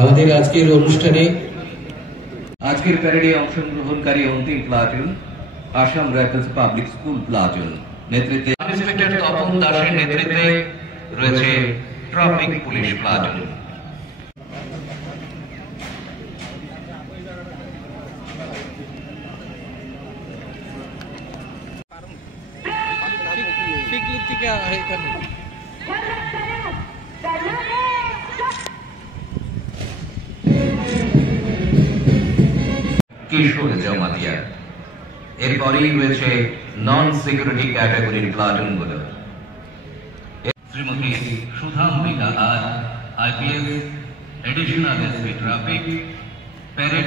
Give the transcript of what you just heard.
আমাদের আজকের অনুষ্ঠানে আজকের প্যারেডে অংশগ্রহণকারী অন্তিম platoon Assam rifles public school platoon নেতৃত্বে ইন্সপেক্টর তপন দাসের নেতৃত্বে রয়েছে ট্রাফিক পুলিশ প্লাটুন। কিশোর জামাতিয়া এরপরেই রয়েছে নন সিকিউরিটি ক্যাটাগরির প্লাটুন গুলো। Shrimati Sudhambika IPS additional SP traffic parade